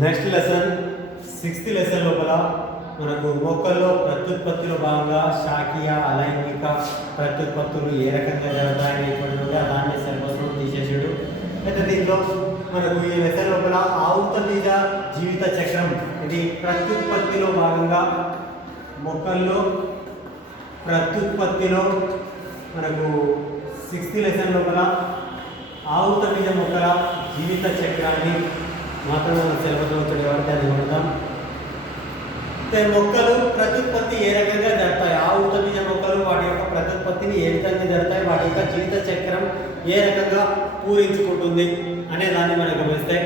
Next lesson sixth lesson లోపల మనకు మొక్కల్లో ప్రత్యుత్పత్తిలో భాగంగా శాఖీయ అలైంగిక ప్రత్యుత్పత్తులు ఏ రకంగా జరుగుతాయని ఇప్పుడు దాన్ని సిలబస్లో తీసేసాడు. అయితే దీంట్లో మనకు ఈ లెసన్ లోపల ఆవుత బీజ జీవిత చక్రం ఇది ప్రత్యుత్పత్తిలో భాగంగా మొక్కల్లో ప్రత్యుత్పత్తిలో మనకు సిక్స్త్ లెసన్ లోపల ఆవుత బీజ మొక్కల జీవిత చక్రాన్ని మాత్రం మనం సిలబస్లో అది కొడతాం మొక్కలు ప్రత్యుత్పత్తి ఏ రకంగా జరుగుతాయి ఆవుతో బీజ మొక్కలు వాటి యొక్క ప్రత్యుత్పత్తిని ఏ విధంగా జరుగుతాయి వాటి యొక్క జీవిత చక్రం ఏ రకంగా పూరించుకుంటుంది అనే దాన్ని మనం గమనిస్తే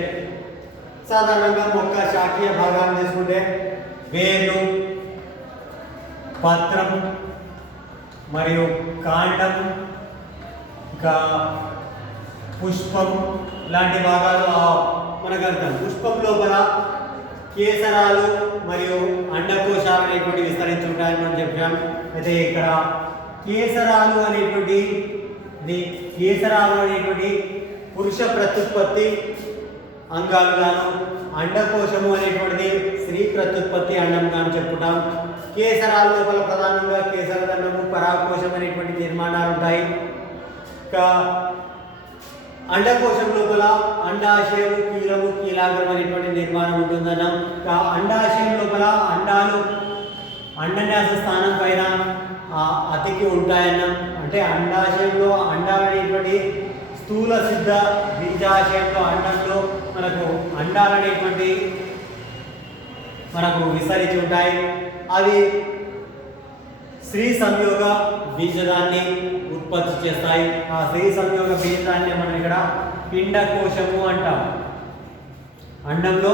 సాధారణంగా మొక్క శాఖీయ భాగాన్ని తీసుకుంటే వేర్లు పత్రం మరియు కాండం ఇంకా పుష్పం లాంటి భాగాలు ఆ- మనకు అర్థం పుష్పం లోపల కేసరాలు మరియు అండకోశాలు అనేటువంటి విస్తరించి ఉంటాయని మనం చెప్పాం. అయితే ఇక్కడ కేసరాలు అనేటువంటి కేసరాలు అనేటువంటి పురుష ప్రత్యుత్పత్తి అంగాలుగాను అండకోశము అనేటువంటిది స్త్రీ ప్రత్యుత్పత్తి అండంగా అని చెప్పుకుంటాం. కేసరాల లోపల ప్రధానంగా కేసరదండము పరాకోశం అనేటువంటి నిర్మాణాలు ఉంటాయి ఇంకా అండకోశం లోపల అండాశయం కీలము కీలాగ్రం అనేటువంటి నిర్మాణం ఉంటుందన్నాం. అండాశయం లోపల అండాలు అండన్యాస స్థానం పైన అతికి ఉంటాయన్నాం. అంటే అండాశయంలో అండాలు అనేటువంటి స్థూల సిద్ధ బీజాశయంలో అండంలో మనకు అండాలు అనేటువంటి మనకు విస్తరించి ఉంటాయి. అవి స్త్రీ సంయోగ బీజదాన్ని ఉత్పత్తి చేస్తాయి. ఆ స్త్రీ సంయోగ బీజదాన్ని మనం ఇక్కడ? పిండకోశము అంటాం. అండంలో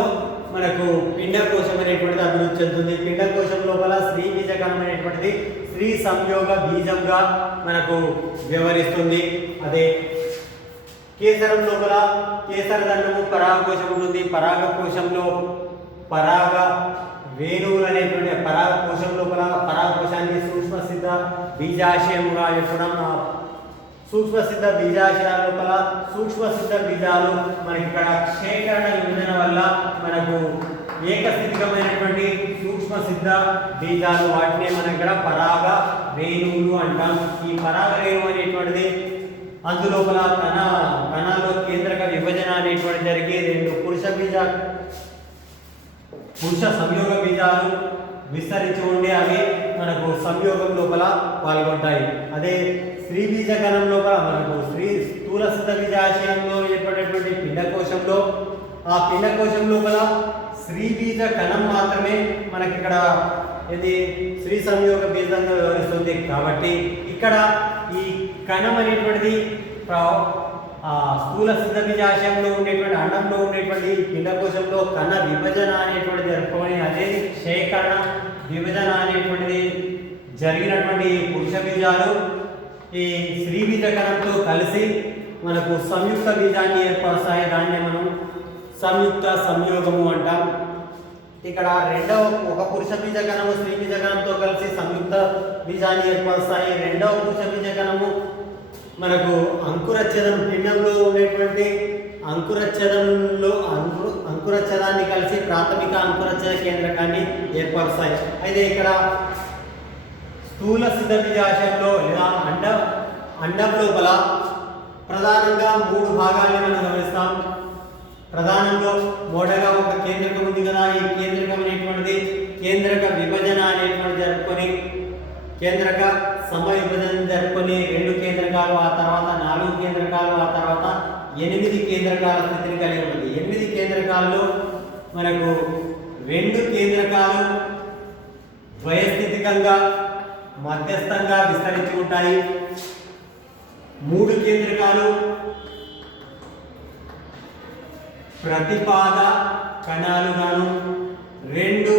మనకు పిండకోశం అనేటువంటిది అభివృద్ధి చెందుతుంది. పిండకోశం లోపల స్త్రీ బీజకణం అనేటువంటిది స్త్రీ సంయోగ బీజంగా మనకు వ్యవహరిస్తుంది. అదే కేసరం లోపల కేసరదండము పరాగకోశం ఉంటుంది. పరాగకోశంలో పరాగ వేణువులు అనేటువంటి పరాగ బీజాశయముగా చెప్పడం సూక్ష్మసిద్ధ సూక్ష్మ సిద్ధ బీజాశయాల లోపల సూక్ష్మ సిద్ధ బీజాలు మనకి ఇక్కడ క్షేకరణ విభజన వల్ల మనకు ఏకస్థితికమైనటువంటి సూక్ష్మ సిద్ధ బీజాలు వాటినే మనం ఇక్కడ పరాగ రేణువులు అంటాం. ఈ పరాగ రేణువు అనేటువంటిది అందులోపల కణ కణాల్లో కేంద్రక విభజన అనేటువంటి జరిగి రెండు పురుష బీజ పురుష సంయోగ బీజాలు విస్తరించి ఉండి అవి మనకు సంయోగం లోపల పాల్గొంటాయి. అదే స్త్రీ బీజ కణం లోపల మనకు స్త్రీ స్థూల సిద్ధ బీజాశయంలో ఏర్పడేటువంటి పిండకోశంలో ఆ పిండకోశం లోపల స్త్రీ బీజ కణం మాత్రమే మనకి ఇక్కడ ఇది స్త్రీ సంయోగ బీజంగా వ్యవహరిస్తుంది. కాబట్టి ఇక్కడ ఈ కణం అనేటువంటిది స్థూల సిద్ధ విజాశయంలో ఉండేటువంటి అండంలో ఉండేటువంటి పిండకోశంలో కణ విభజన అనేటువంటి జరుపుకొని అదే క్షయకణ విభజన అనేటువంటిది జరిగినటువంటి పురుష బీజాలు ఈ స్త్రీ బీజ కణంతో కలిసి మనకు సంయుక్త బీజాన్ని ఏర్పరుస్తాయి. దాన్ని మనం సంయుక్త సంయోగము అంటాం. ఇక్కడ రెండవ ఒక పురుష బీజ కణము స్త్రీ బీజ కణంతో కలిసి సంయుక్త బీజాన్ని ఏర్పరుస్తాయి. రెండవ పురుష బీజ కణము మనకు అంకురచ్ఛదం పిండంలో ఉండేటువంటి అంకురచ్ఛదంలో అంకు అంకురచ్చదాన్ని కలిసి ప్రాథమిక అంకురచ్ఛేద కేంద్రకాన్ని ఏర్పరుస్తాయి. అయితే ఇక్కడ స్థూల సిద్ధ బీజాశయంలో లేదా అండ అండం లోపల ప్రధానంగా మూడు భాగాలను మనం గమనిస్తాం ప్రధానంలో మోడగా ఒక కేంద్రకం ఉంది కదా ఈ కేంద్రకం అనేటువంటిది కేంద్రక విభజన అనేటువంటి జరుపుకొని కేంద్రక సమ విభజన జరుపుకునే రెండు కేంద్రకాలు ఆ తర్వాత నాలుగు కేంద్రకాలు ఆ తర్వాత ఎనిమిది కేంద్రకాల స్థితిని కలిగి ఉంది ఎనిమిది కేంద్రకాల్లో మనకు రెండు కేంద్రకాలు ద్వయస్థితికంగా మధ్యస్థంగా విస్తరించి ఉంటాయి. మూడు కేంద్రకాలు ప్రతిపాద కణాలుగాను రెండు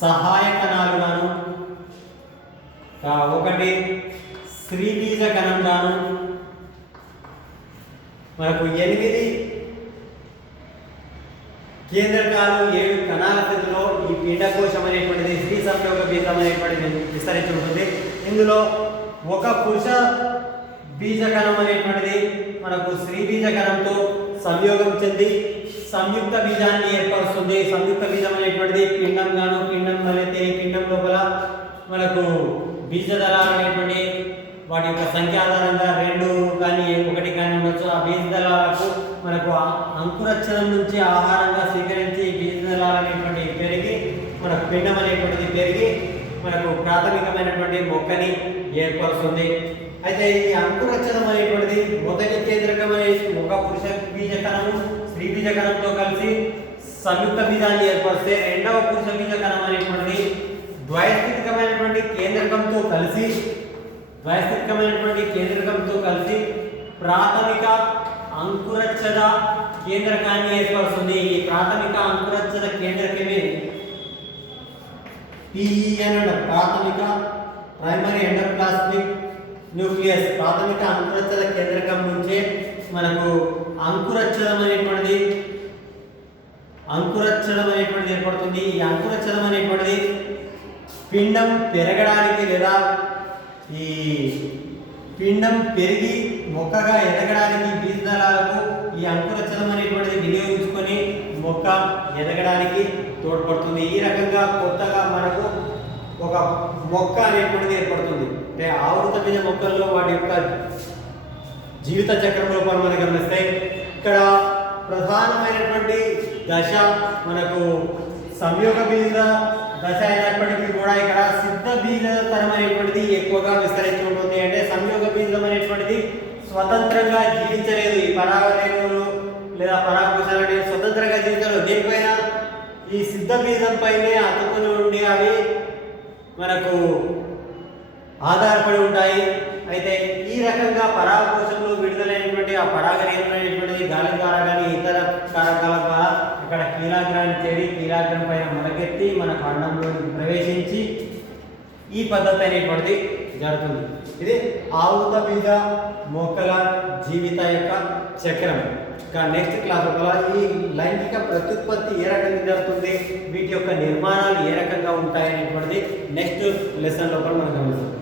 సహాయ కణాలుగాను ఒకటి శ్రీబీజ కణంగాను మనకు ఎనిమిది కేంద్రకాలు ఏడు కణాల స్థితిలో ఈ పీఠకోశం అనేటువంటిది స్త్రీ సంయోగ బీజం అనేటువంటిది విస్తరించి ఉంటుంది. ఇందులో ఒక పురుష బీజకణం అనేటువంటిది మనకు స్త్రీ బీజకణంతో సంయోగం చెంది సంయుక్త బీజాన్ని ఏర్పరుస్తుంది. సంయుక్త బీజం అనేటువంటిది పిండంగాను పిండం అయితే పిండం లోపల మనకు బీజ దళాలు అనేటువంటి వాటి యొక్క సంఖ్య ఆధారంగా రెండు కానీ ఒకటి కానీ ఉండొచ్చు. ఆ బీజ దళాలకు మనకు అంకురచ్చనం నుంచి ఆహారంగా స్వీకరించి బీజదళాలు అనేటువంటి పెరిగి మనకు పిండం అనేటువంటిది పెరిగి మనకు ప్రాథమికమైనటువంటి మొక్కని ఏర్పరుస్తుంది. అయితే ఈ అంకురచ్చనం అనేటువంటిది మొదటి కేంద్రకమైన ఒక పురుష బీజకణము స్త్రీ బీజకణంతో కలిసి సంయుక్త బీజాన్ని ఏర్పరిస్తే రెండవ పురుష బీజకణం అనేటువంటి కేంద్రకంతో కలిసి ద్వైస్థితికమైనటువంటి కేంద్రకంతో కలిసి ప్రాథమిక అంకురచ్చద కేంద్రకాన్ని ఏర్పరుస్తుంది. ఈ ప్రాథమిక అంకురచ్చద కేంద్రకమే పిఈఎన్ అండ్ ప్రాథమిక ప్రైమరీ ఎండోప్లాస్మిక్ న్యూక్లియస్. ప్రాథమిక అంకురచ్చద కేంద్రకం నుంచే మనకు అంకురచ్చదం అనేటువంటిది అంకురచ్చదం అనేటువంటిది ఏర్పడుతుంది. ఈ అంకురచ్చదం అనేటువంటిది పిండం పెరగడానికి లేదా ఈ పిండం పెరిగి మొక్కగా ఎదగడానికి బీజదళాలకు ఈ అంకురచనం అనేటువంటిది వినియోగించుకొని మొక్క ఎదగడానికి తోడ్పడుతుంది. ఈ రకంగా కొత్తగా మనకు ఒక మొక్క అనేటువంటిది ఏర్పడుతుంది. అంటే ఆవృత బీజ మొక్కల్లో వాటి యొక్క జీవిత చక్రం లోపల మనం గమనిస్తే ఇక్కడ ప్రధానమైనటువంటి దశ మనకు సంయోగ బీజ దశ అయినప్పటికీ కూడా ఇక్కడ సిద్ధ బీజ తరం అనేటువంటిది ఎక్కువగా విస్తరించి ఉంటుంది. అంటే సంయోగ బీజం అనేటువంటిది స్వతంత్రంగా జీవించలేదు. ఈ పరాగరేణువులు లేదా పరాగపుషాలు అనేవి స్వతంత్రంగా జీవించలేదు. దేనిపైన ఈ సిద్ధ బీజం పైనే అతుకుని ఉండి అవి మనకు ఆధారపడి ఉంటాయి. అయితే ఈ రకంగా పరాగకోశంలో విడుదలైనటువంటి ఆ పరాగ పరాగరేణులు అనేటువంటిది గాలి ద్వారా కానీ ఇతర కారకాల ద్వారా ఇక్కడ కీలాగ్రాన్ని చేరి కీలాగ్రం పైన మొలకెత్తి మన ఖండంలోకి ప్రవేశించి ఈ పద్ధతి అనేటువంటిది జరుగుతుంది. ఇది ఆవుత మీద మొక్కల జీవిత యొక్క చక్రం. ఇక నెక్స్ట్ క్లాస్ లోపల ఈ లైంగిక ప్రత్యుత్పత్తి ఏ రకంగా జరుగుతుంది? వీటి యొక్క నిర్మాణాలు ఏ రకంగా ఉంటాయి అనేటువంటిది నెక్స్ట్ లెసన్ లోపల మనం గమనిస్తాం.